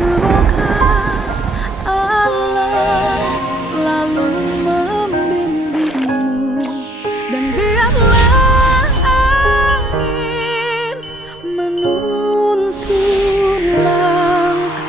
Semoga Allah selalu membimbingmu, dan biarlah angin menuntun langkahmu.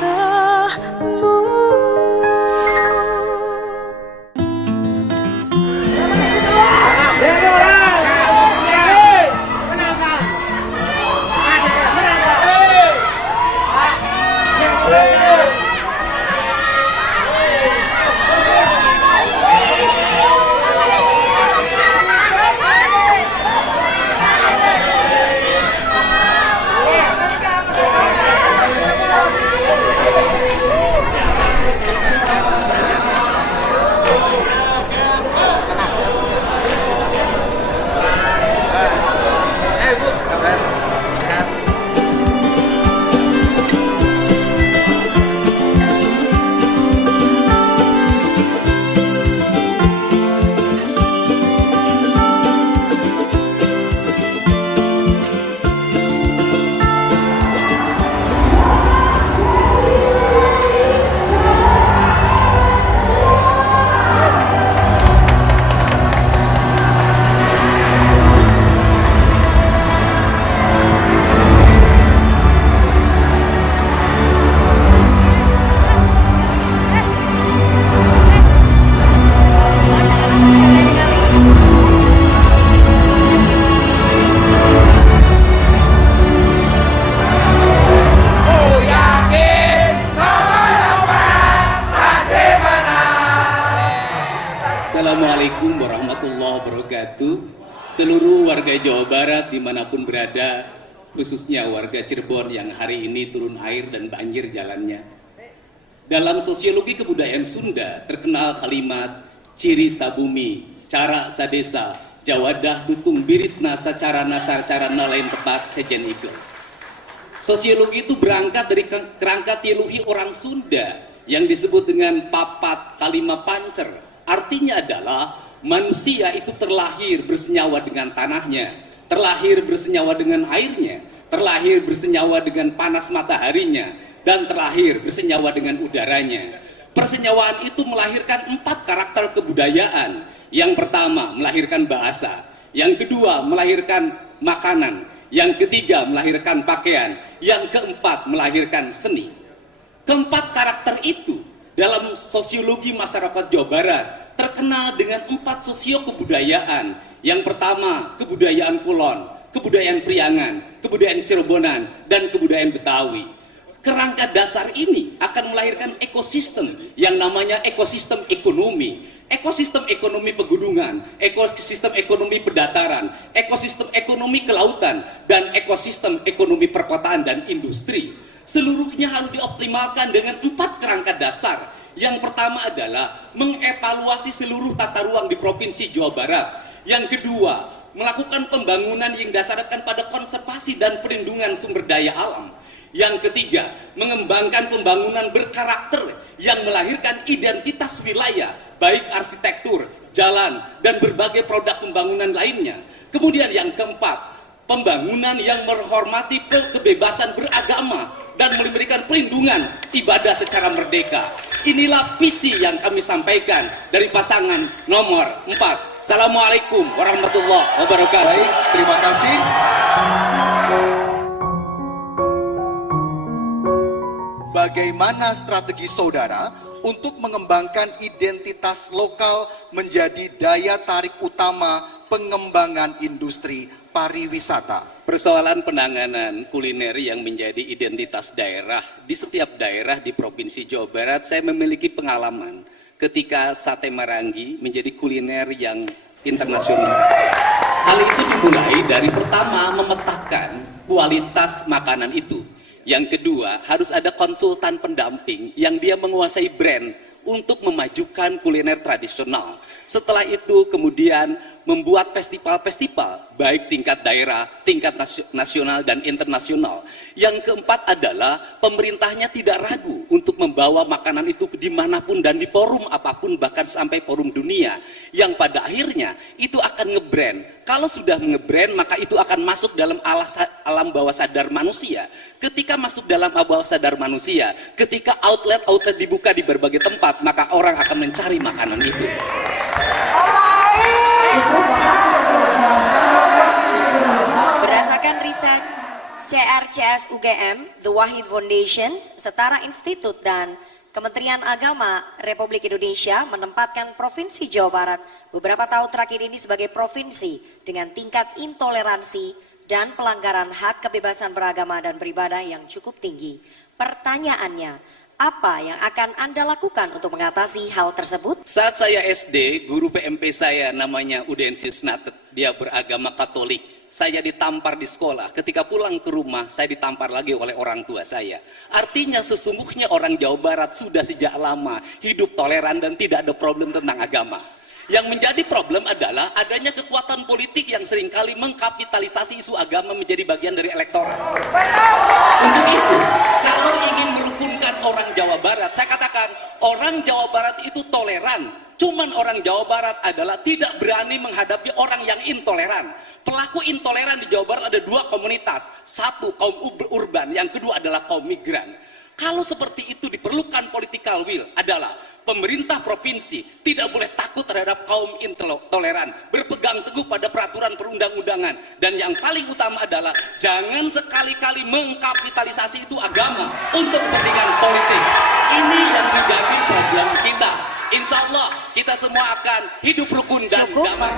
Assalamualaikum warahmatullahi wabarakatuh. Seluruh warga Jawa Barat dimanapun berada, khususnya warga Cirebon yang hari ini turun air dan banjir jalannya. Dalam sosiologi kebudayaan Sunda terkenal kalimat ciri sabumi, cara sadesa, jawadah tutung biritna sacarana sarcarana lain tepat sejen ikel. Sosiologi itu berangkat dari kerangka teologi orang Sunda yang disebut dengan papat kalima pancer. Artinya adalah manusia itu terlahir bersenyawa dengan tanahnya, terlahir bersenyawa dengan airnya, terlahir bersenyawa dengan panas mataharinya, dan terlahir bersenyawa dengan udaranya. Persenyawaan itu melahirkan 4 karakter kebudayaan. Yang pertama melahirkan bahasa, yang kedua melahirkan makanan, yang ketiga melahirkan pakaian, yang keempat melahirkan seni. Keempat karakter itu dalam sosiologi masyarakat Jawa Barat terkenal dengan 4 sosio kebudayaan. Yang pertama kebudayaan Kulon, kebudayaan Priangan, kebudayaan Cirebonan, dan kebudayaan Betawi. Kerangka dasar ini akan melahirkan ekosistem yang namanya ekosistem ekonomi. Ekosistem ekonomi pegunungan, ekosistem ekonomi pedataran, ekosistem ekonomi kelautan, dan ekosistem ekonomi perkotaan dan industri. Seluruhnya harus dioptimalkan dengan 4 kerangka dasar. Yang pertama adalah mengevaluasi seluruh tata ruang di Provinsi Jawa Barat. Yang kedua, melakukan pembangunan yang dasarkan pada konservasi dan perlindungan sumber daya alam. Yang ketiga, mengembangkan pembangunan berkarakter yang melahirkan identitas wilayah, baik arsitektur, jalan, dan berbagai produk pembangunan lainnya. Kemudian yang keempat, pembangunan yang menghormati kebebasan beragama dan memberikan perlindungan ibadah secara merdeka. Inilah visi yang kami sampaikan dari pasangan nomor 4. Assalamualaikum warahmatullahi wabarakatuh. Baik, terima kasih. Bagaimana strategi saudara untuk mengembangkan identitas lokal menjadi daya tarik utama pengembangan industri pariwisata? Persoalan penanganan kuliner yang menjadi identitas daerah di setiap daerah di Provinsi Jawa Barat, saya memiliki pengalaman ketika sate Marangi menjadi kuliner yang internasional. Hal itu dimulai dari pertama memetakan kualitas makanan itu. Yang kedua, harus ada konsultan pendamping yang dia menguasai brand untuk memajukan kuliner tradisional. Setelah itu kemudian membuat festival-festival baik tingkat daerah, tingkat nasional dan internasional. Yang keempat adalah pemerintahnya tidak ragu untuk membawa makanan itu dimanapun dan di forum apapun, bahkan sampai forum dunia, yang pada akhirnya itu akan ngebrand. Kalau sudah ngebrand, maka itu akan masuk dalam alam bawah sadar manusia. Ketika masuk dalam bawah sadar manusia, ketika outlet-outlet dibuka di berbagai tempat, maka orang akan mencari makanan itu. Berdasarkan riset CRCS UGM, The Wahid Foundation, Setara Institute dan Kementerian Agama Republik Indonesia menempatkan Provinsi Jawa Barat beberapa tahun terakhir ini sebagai provinsi dengan tingkat intoleransi dan pelanggaran hak kebebasan beragama dan beribadah yang cukup tinggi. Pertanyaannya, apa yang akan Anda lakukan untuk mengatasi hal tersebut? Saat saya SD, guru PMP saya namanya Udensius Natet, dia beragama Katolik. Saya ditampar di sekolah, ketika pulang ke rumah saya ditampar lagi oleh orang tua saya. Artinya sesungguhnya orang Jawa Barat sudah sejak lama hidup toleran dan tidak ada problem tentang agama. Yang menjadi problem adalah adanya kekuatan politik yang seringkali mengkapitalisasi isu agama menjadi bagian dari elektoral. Untuk itu, kalau ingin merukunkan orang Jawa Barat, saya katakan orang Jawa Barat itu toleran. Cuman orang Jawa Barat adalah tidak berani menghadapi orang yang intoleran. Pelaku intoleran di Jawa Barat ada dua komunitas. Satu kaum urban, yang kedua adalah kaum migran. Kalau seperti itu diperlukan political will adalah pemerintah provinsi tidak boleh takut terhadap kaum intoleran, berpegang teguh pada peraturan perundang-undangan, dan yang paling utama adalah jangan sekali-kali mengkapitalisasi itu agama untuk kepentingan politik. Ini yang menjadi problem kita. Insya Allah kita semua akan hidup rukun dan damai.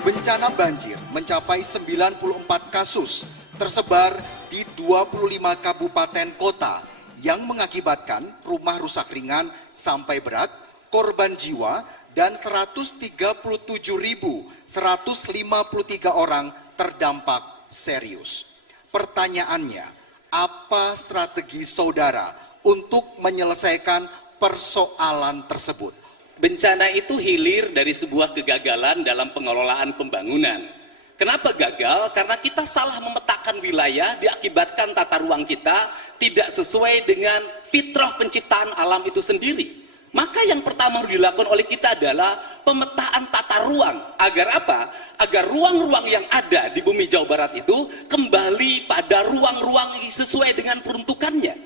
Bencana banjir mencapai 94 kasus tersebar di 25 kabupaten kota yang mengakibatkan rumah rusak ringan sampai berat, korban jiwa, dan 137.153 orang terdampak serius. Pertanyaannya, apa strategi saudara untuk menyelesaikan persoalan tersebut? Bencana itu hilir dari sebuah kegagalan dalam pengelolaan pembangunan. Kenapa gagal? Karena kita salah memetakan wilayah, diakibatkan tata ruang kita tidak sesuai dengan fitrah penciptaan alam itu sendiri. Maka yang pertama harus dilakukan oleh kita adalah pemetaan tata ruang. Agar apa? Agar ruang-ruang yang ada di bumi Jawa Barat itu kembali pada ruang-ruang sesuai dengan peruntukannya.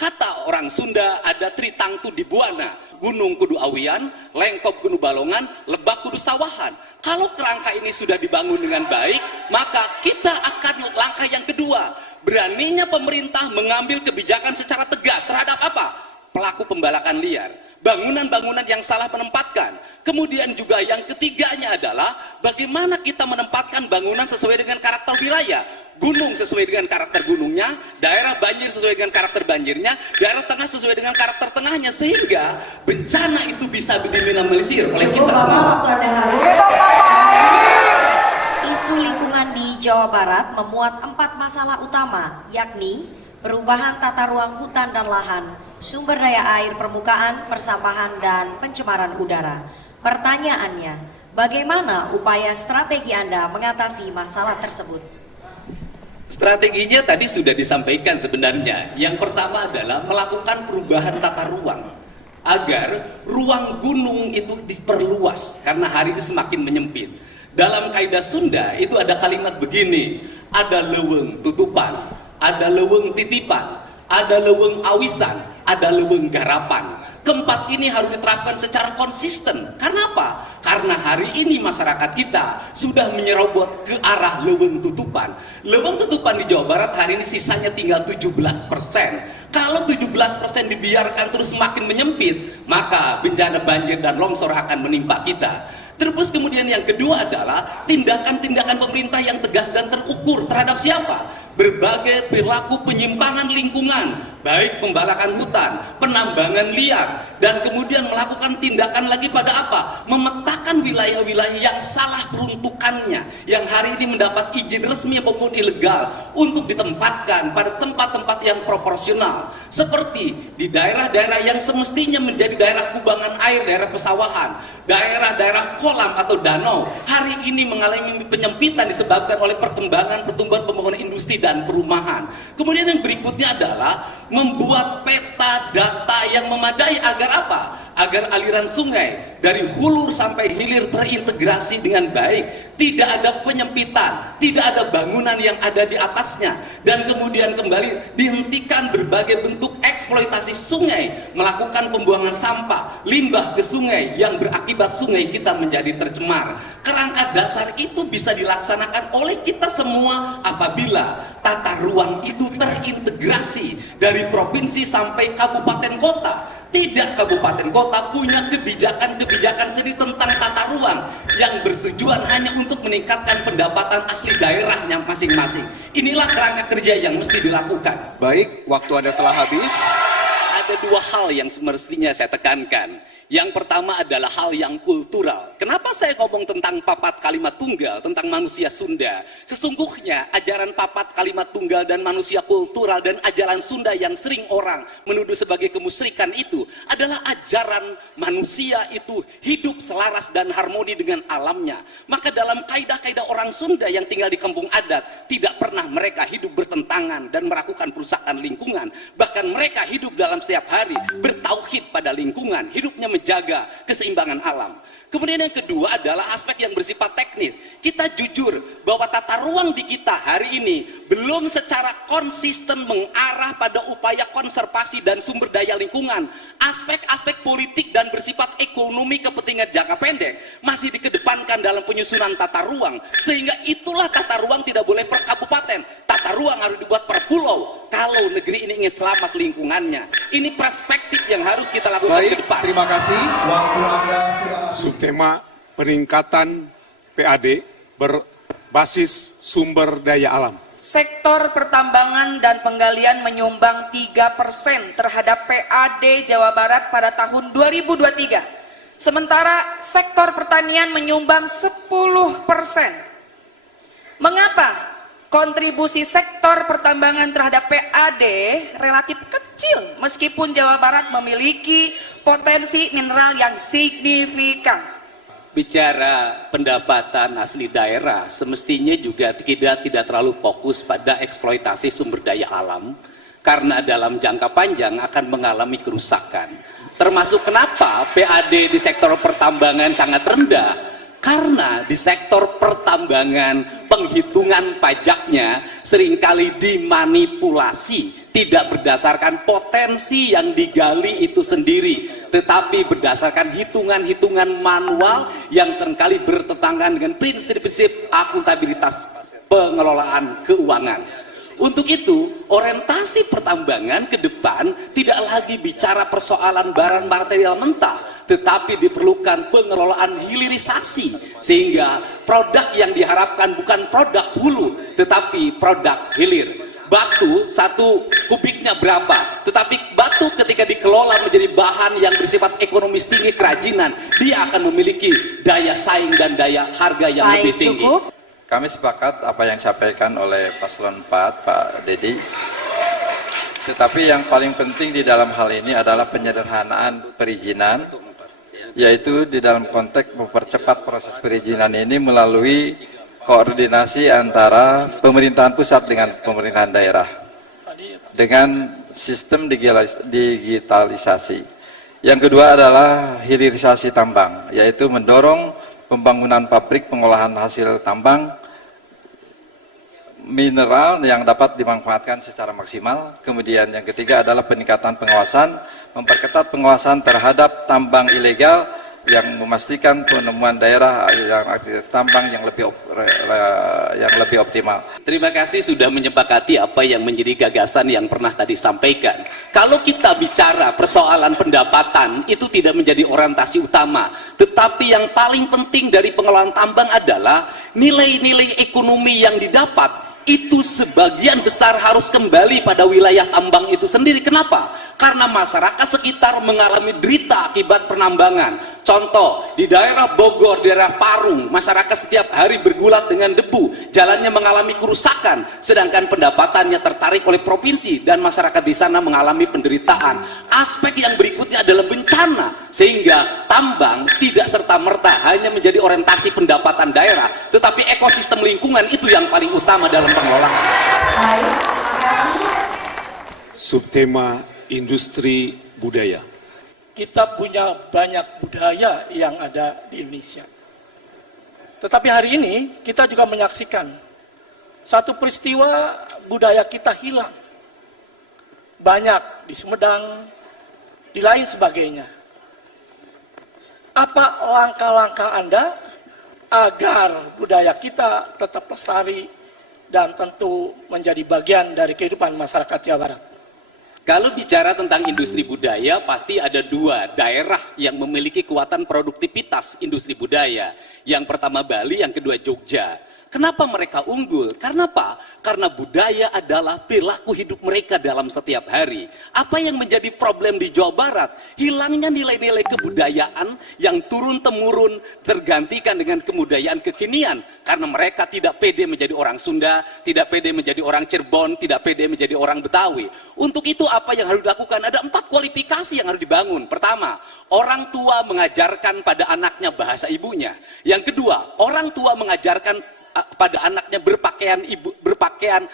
Kata orang Sunda, ada Tritangtu di Buana, Gunung Kudu Awian, Lengkop Kudu Balongan, Lebak Kudu Sawahan. Kalau kerangka ini sudah dibangun dengan baik, maka kita akan langkah yang kedua. Beraninya pemerintah mengambil kebijakan secara tegas terhadap apa? Pelaku pembalakan liar. Bangunan-bangunan yang salah menempatkan. Kemudian juga yang ketiganya adalah bagaimana kita menempatkan bangunan sesuai dengan karakter wilayah. Gunung sesuai dengan karakter gunungnya, daerah banjir sesuai dengan karakter banjirnya, daerah tengah sesuai dengan karakter tengahnya, sehingga bencana itu bisa diminimalisir oleh kita semua. Isu lingkungan di Jawa Barat memuat 4 masalah utama, yakni perubahan tata ruang hutan dan lahan, sumber daya air permukaan, persampahan, dan pencemaran udara. Pertanyaannya, bagaimana upaya strategi Anda mengatasi masalah tersebut? Strateginya tadi sudah disampaikan sebenarnya. Yang pertama adalah melakukan perubahan tata ruang agar ruang gunung itu diperluas karena hari ini semakin menyempit. Dalam kaidah Sunda itu ada kalimat begini, ada leweng tutupan, ada leweng titipan, ada leweng awisan, ada leweng garapan. Keempat ini harus diterapkan secara konsisten. Karena apa? Karena hari ini masyarakat kita sudah menyerobot ke arah leweng tutupan. Leweng tutupan di Jawa Barat hari ini sisanya tinggal 17%. Kalau 17% dibiarkan terus semakin menyempit, maka bencana banjir dan longsor akan menimpa kita. Terus kemudian yang kedua adalah tindakan-tindakan pemerintah yang tegas dan terukur terhadap siapa? Berbagai perilaku penyimpangan lingkungan, baik pembalakan hutan, penambangan liar, dan kemudian melakukan tindakan lagi pada apa? Memetakan wilayah-wilayah yang salah peruntukannya, yang hari ini mendapat izin resmi maupun ilegal untuk ditempatkan pada tempat-tempat yang proporsional, seperti di daerah-daerah yang semestinya menjadi daerah kubangan air, daerah pesawahan, daerah-daerah kolam atau danau, hari ini mengalami penyempitan disebabkan oleh perkembangan pertumbuhan pembangunan industri dan perumahan. Kemudian yang berikutnya adalah membuat peta data yang memadai agar apa? Agar aliran sungai dari hulu sampai hilir terintegrasi dengan baik, tidak ada penyempitan, tidak ada bangunan yang ada di atasnya, dan kemudian kembali dihentikan berbagai bentuk eksploitasi sungai, melakukan pembuangan sampah, limbah ke sungai yang berakibat sungai kita menjadi tercemar. Kerangka dasar itu bisa dilaksanakan oleh kita semua apabila tata ruang itu terintegrasi dari provinsi sampai kabupaten kota. Tidak kabupaten kota punya kebijakan-kebijakan sendiri tentang tata ruang yang bertujuan hanya untuk meningkatkan pendapatan asli daerahnya masing-masing. Inilah kerangka kerja yang mesti dilakukan. Baik, waktu Anda telah habis. Ada dua hal yang semestinya saya tekankan. Yang pertama adalah hal yang kultural. Kenapa saya ngomong tentang papat kalimat tunggal, tentang manusia Sunda? Sesungguhnya ajaran papat kalimat tunggal dan manusia kultural dan ajaran Sunda yang sering orang menuduh sebagai kemusyrikan itu adalah ajaran manusia itu hidup selaras dan harmoni dengan alamnya. Maka dalam kaidah-kaidah orang Sunda yang tinggal di kampung adat, tidak pernah mereka hidup bertentangan dan melakukan perusakan lingkungan. Bahkan mereka hidup dalam setiap hari bertauhid pada lingkungan, hidupnya menjaga keseimbangan alam. Kemudian yang kedua adalah aspek yang bersifat teknis. Kita jujur bahwa tata ruang di kita hari ini belum secara konsisten mengarah pada upaya konservasi dan sumber daya lingkungan. Aspek-aspek politik dan bersifat ekonomi kepentingan jangka pendek masih dikedepankan dalam penyusunan tata ruang, sehingga itulah tata ruang tidak boleh per kabupaten, tata ruang harus dibuat per pulau kalau negeri ini ingin selamat lingkungannya. Ini perspektif yang harus kita lakukan Baik, ke depan. terima kasih. Waktu Anda sudah habis. Subtema peningkatan PAD berbasis sumber daya alam. Sektor pertambangan dan penggalian menyumbang 3% terhadap PAD Jawa Barat pada tahun 2023. Sementara sektor pertanian menyumbang 10%. Mengapa kontribusi sektor pertambangan terhadap PAD relatif kecil meskipun Jawa Barat memiliki potensi mineral yang signifikan? Bicara pendapatan asli daerah, semestinya juga tidak terlalu fokus pada eksploitasi sumber daya alam, karena dalam jangka panjang akan mengalami kerusakan. Termasuk kenapa PAD di sektor pertambangan sangat rendah, karena di sektor pertambangan penghitungan pajaknya seringkali dimanipulasi, tidak berdasarkan potensi yang digali itu sendiri, tetapi berdasarkan hitungan-hitungan manual yang seringkali bertentangan dengan prinsip-prinsip akuntabilitas pengelolaan keuangan. Untuk itu, orientasi pertambangan ke depan tidak lagi bicara persoalan barang material mentah, tetapi diperlukan pengelolaan hilirisasi, sehingga produk yang diharapkan bukan produk hulu, tetapi produk hilir. Batu satu kubiknya berapa, tetapi batu ketika dikelola menjadi bahan yang bersifat ekonomis tinggi, kerajinan, dia akan memiliki daya saing dan daya harga yang lebih tinggi. Cukup. Kami sepakat apa yang disampaikan oleh Paslon 4, Pak Dedi. Tetapi yang paling penting di dalam hal ini adalah penyederhanaan perizinan, yaitu di dalam konteks mempercepat proses perizinan ini melalui koordinasi antara pemerintahan pusat dengan pemerintahan daerah dengan sistem digitalisasi. Yang kedua adalah hilirisasi tambang, yaitu mendorong pembangunan pabrik pengolahan hasil tambang mineral yang dapat dimanfaatkan secara maksimal. Kemudian yang ketiga adalah peningkatan pengawasan, memperketat pengawasan terhadap tambang ilegal yang memastikan penemuan daerah yang aktivitas tambang yang lebih optimal. Terima kasih sudah menyepakati apa yang menjadi gagasan yang pernah tadi sampaikan. Kalau kita bicara persoalan pendapatan, itu tidak menjadi orientasi utama, tetapi yang paling penting dari pengelolaan tambang adalah nilai-nilai ekonomi yang didapat itu sebagian besar harus kembali pada wilayah tambang itu sendiri. Kenapa? Karena masyarakat sekitar mengalami derita akibat penambangan. Contoh, di daerah Bogor, daerah Parung, masyarakat setiap hari bergulat dengan debu, jalannya mengalami kerusakan, sedangkan pendapatannya tertarik oleh provinsi dan masyarakat di sana mengalami penderitaan. Aspek yang berikutnya adalah bencana, sehingga tambang tidak serta-merta hanya menjadi orientasi pendapatan daerah, tetapi ekosistem lingkungan itu yang paling utama dalam pengelolaan. Subtema industri budaya. Kita punya banyak budaya yang ada di Indonesia. Tetapi hari ini kita juga menyaksikan satu peristiwa budaya kita hilang. Banyak di Sumedang, di lain sebagainya. Apa langkah-langkah Anda agar budaya kita tetap lestari dan tentu menjadi bagian dari kehidupan masyarakat Jawa Barat? Kalau bicara tentang industri budaya, pasti ada dua daerah yang memiliki kekuatan produktivitas industri budaya. Yang pertama Bali, yang kedua Jogja. Kenapa mereka unggul? Karena apa? Karena budaya adalah perilaku hidup mereka dalam setiap hari. Apa yang menjadi problem di Jawa Barat? Hilangnya nilai-nilai kebudayaan yang turun-temurun tergantikan dengan kebudayaan kekinian. Karena mereka tidak pede menjadi orang Sunda, tidak pede menjadi orang Cirebon, tidak pede menjadi orang Betawi. Untuk itu apa yang harus dilakukan? Ada 4 kualifikasi yang harus dibangun. Pertama, orang tua mengajarkan pada anaknya bahasa ibunya. Yang kedua, orang tua mengajarkan pada anaknya berpakaian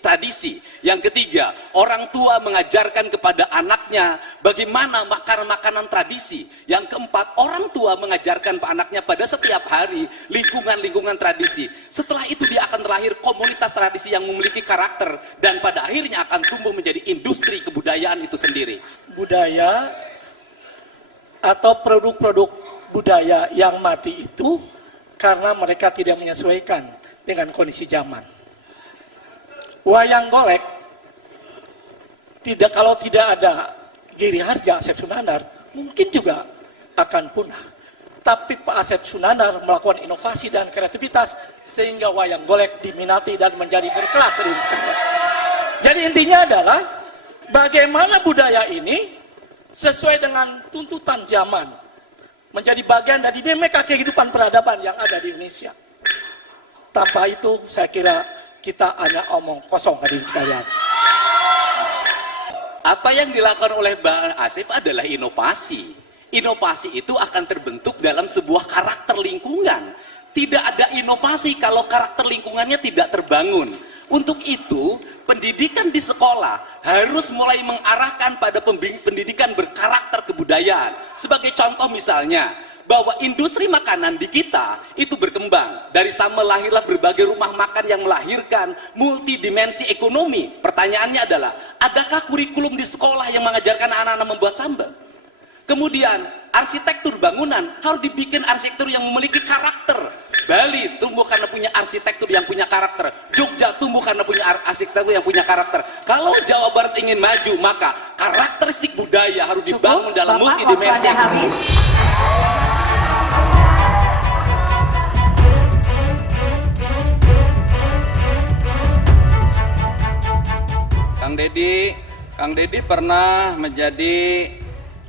tradisi. Yang ketiga, orang tua mengajarkan kepada anaknya bagaimana makan makanan tradisi. Yang keempat, orang tua mengajarkan anaknya pada setiap hari lingkungan tradisi. Setelah itu dia akan terlahir komunitas tradisi yang memiliki karakter dan pada akhirnya akan tumbuh menjadi industri kebudayaan itu sendiri. Budaya atau produk-produk budaya yang mati itu karena mereka tidak menyesuaikan dengan kondisi zaman. Wayang golek, kalau tidak ada Giri Harja, Asep Sunandar, mungkin juga akan punah. Tapi Pak Asep Sunandar melakukan inovasi dan kreativitas sehingga wayang golek diminati dan menjadi berkelas di Indonesia. Jadi intinya adalah bagaimana budaya ini sesuai dengan tuntutan zaman, menjadi bagian dari dinamika kehidupan peradaban yang ada di Indonesia. Tanpa itu, saya kira kita hanya omong kosong hadirin sekalian. Apa yang dilakukan oleh Mbak Asif adalah inovasi. Inovasi itu akan terbentuk dalam sebuah karakter lingkungan. Tidak ada inovasi kalau karakter lingkungannya tidak terbangun. Untuk itu, pendidikan di sekolah harus mulai mengarahkan pada pendidikan berkarakter kebudayaan. Sebagai contoh misalnya, bahwa industri makanan di kita itu berkembang. Dari sana lahirlah berbagai rumah makan yang melahirkan multidimensi ekonomi. Pertanyaannya adalah, adakah kurikulum di sekolah yang mengajarkan anak-anak membuat sambal? Kemudian, arsitektur bangunan harus dibikin arsitektur yang memiliki karakter. Bali tumbuh karena punya arsitektur yang punya karakter. Jogja tumbuh karena punya arsitektur yang punya karakter. Kalau Jawa Barat ingin maju, maka karakteristik budaya harus dibangun dalam multidimensi. Kang Dedi pernah menjadi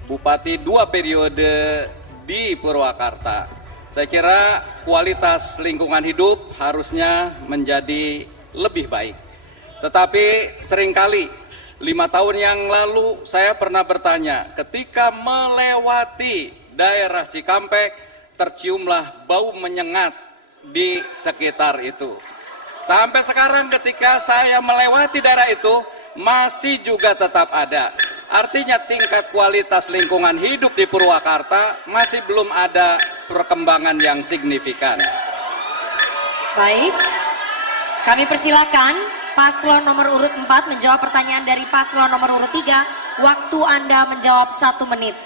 bupati 2 periode di Purwakarta. Saya kira kualitas lingkungan hidup harusnya menjadi lebih baik. Tetapi seringkali 5 tahun yang lalu saya pernah bertanya, ketika melewati daerah Cikampek, terciumlah bau menyengat di sekitar itu. Sampai sekarang ketika saya melewati daerah itu, masih juga tetap ada. Artinya tingkat kualitas lingkungan hidup di Purwakarta masih belum ada perkembangan yang signifikan. Baik, kami persilakan paslon nomor urut 4 menjawab pertanyaan dari paslon nomor urut 3. Waktu Anda menjawab 1 menit.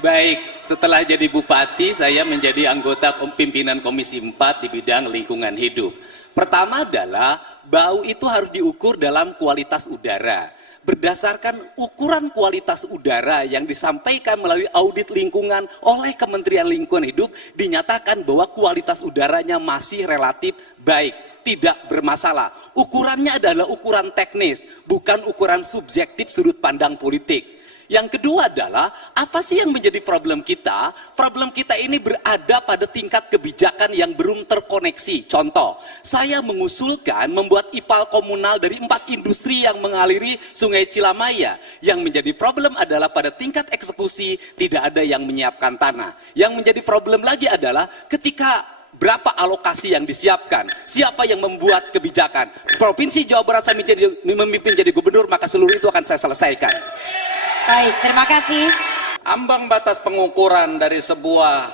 Baik, setelah jadi bupati, saya menjadi anggota pimpinan Komisi 4 di bidang lingkungan hidup. Pertama adalah, bau itu harus diukur dalam kualitas udara. Berdasarkan ukuran kualitas udara yang disampaikan melalui audit lingkungan oleh Kementerian Lingkungan Hidup, dinyatakan bahwa kualitas udaranya masih relatif baik. tidak bermasalah. Ukurannya adalah ukuran teknis, bukan ukuran subjektif sudut pandang politik. Yang kedua adalah, apa sih yang menjadi problem kita? Problem kita ini berada pada tingkat kebijakan yang belum terkoneksi. Contoh, saya mengusulkan membuat IPAL komunal dari 4 industri yang mengaliri Sungai Cilamaya. Yang menjadi problem adalah pada tingkat eksekusi tidak ada yang menyiapkan tanah. Yang menjadi problem lagi adalah ketika berapa alokasi yang disiapkan, siapa yang membuat kebijakan. Provinsi Jawa Barat saya memimpin jadi gubernur, maka seluruh itu akan saya selesaikan. Baik, terima kasih. Ambang batas pengukuran dari sebuah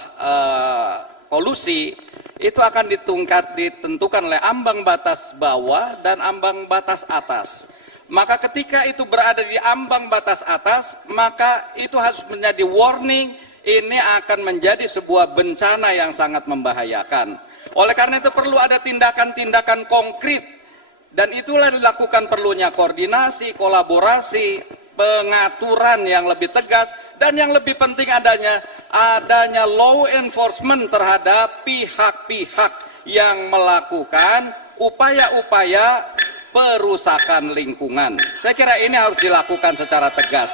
polusi itu akan ditentukan oleh ambang batas bawah dan ambang batas atas. Maka ketika itu berada di ambang batas atas, maka itu harus menjadi warning, ini akan menjadi sebuah bencana yang sangat membahayakan. Oleh karena itu perlu ada tindakan-tindakan konkret, dan itulah dilakukan perlunya koordinasi, kolaborasi, pengaturan yang lebih tegas, dan yang lebih penting adanya law enforcement terhadap pihak-pihak yang melakukan upaya-upaya perusakan lingkungan. Saya kira ini harus dilakukan secara tegas.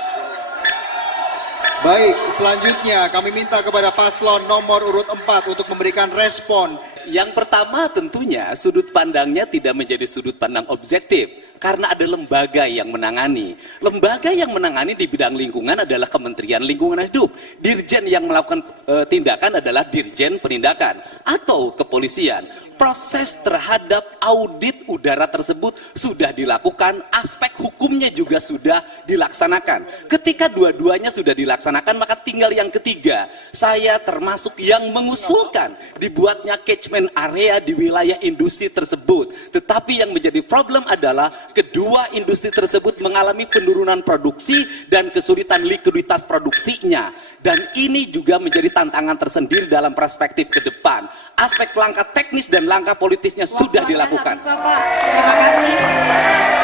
Baik, selanjutnya kami minta kepada paslon nomor urut 4 untuk memberikan respon. Yang pertama tentunya sudut pandangnya tidak menjadi sudut pandang objektif. Karena ada lembaga yang menangani. Lembaga yang menangani di bidang lingkungan adalah Kementerian Lingkungan Hidup. Dirjen yang melakukan tindakan adalah Dirjen Penindakan atau kepolisian. Proses terhadap audit udara tersebut sudah dilakukan, aspek hukumnya juga sudah dilaksanakan. Ketika dua-duanya sudah dilaksanakan, maka tinggal yang ketiga. Saya termasuk yang mengusulkan dibuatnya catchment area di wilayah industri tersebut. Tetapi yang menjadi problem adalah kedua industri tersebut mengalami penurunan produksi dan kesulitan likuiditas produksinya. Dan ini juga menjadi tantangan tersendiri dalam perspektif ke depan. Aspek langkah teknis dan langkah politisnya sudah dilakukan. Terima kasih.